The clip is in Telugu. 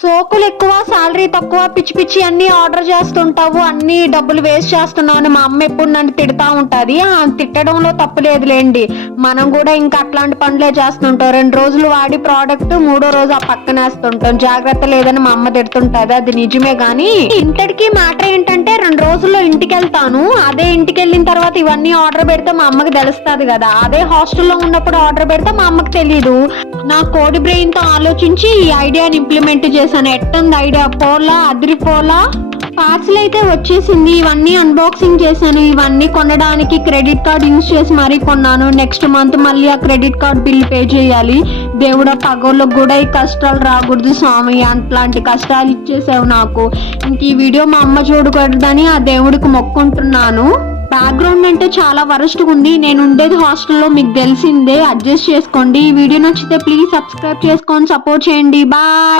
సోకులు ఎక్కువ, శాలరీ తక్కువ, పిచ్చి పిచ్చి అన్ని ఆర్డర్ చేస్తుంటావు, అన్ని డబ్బులు వేస్ట్ చేస్తున్నాను. మా అమ్మ ఎప్పుడు నన్ను తిడతా ఉంటది. తిట్టడంలో తప్పు లేదులేండి, మనం కూడా ఇంకా అట్లాంటి పనులే చేస్తుంటాం. 2 రోజులు వాడి ప్రోడక్ట్ 3వ రోజు ఆ పక్కన వేస్తుంటాం. జాగ్రత్త లేదని మా అమ్మ తిడుతుంటది, అది నిజమే. గానీ ఇంతటికి మ్యాటర్ ఏంటంటే 2 రోజుల్లో ఇంటికి వెళ్తాను. అదే ఇంటికి వెళ్ళిన తర్వాత ఇవన్నీ ఆర్డర్ పెడితే మా అమ్మకి తెలుస్తుంది కదా. అదే హాస్టల్లో ఉన్నప్పుడు ఆర్డర్ పెడితే మా అమ్మకి తెలీదు. నా కోడి బ్రెయిన్ తో ఆలోచించి ఈ ఐడియాని ఇంప్లిమెంట్ చేశాను. ఎట్టుంది ఐడియా? పోలా, అదిరిపోలా. పార్సల్ అయితే వచ్చేసింది. ఇవన్నీ అన్బాక్సింగ్ చేశాను. ఇవన్నీ కొనడానికి క్రెడిట్ కార్డ్ యూజ్ చేసి మరీ కొన్నాను. నెక్స్ట్ మంత్ మళ్ళీ ఆ క్రెడిట్ కార్డ్ బిల్ పే చేయాలి. దేవుడా, పగోళ్ళకు కూడా ఈ కష్టాలు రాకూడదు స్వామి. అట్లాంటి కష్టాలు ఇచ్చేసావు నాకు. ఇంక ఈ వీడియో మా అమ్మ చూడకూడదని ఆ దేవుడికి మొక్కుంటున్నాను. బ్యాక్గ్రౌండ్ అంటే చాలా వరస్ట్ ఉంది. నేను ఉండేది హాస్టల్లో, మీకు తెలిసిందే, అడ్జస్ట్ చేసుకోండి. ఈ వీడియో నచ్చితే ప్లీజ్ సబ్స్క్రైబ్ చేసుకొని సపోర్ట్ చేయండి. బాయ్.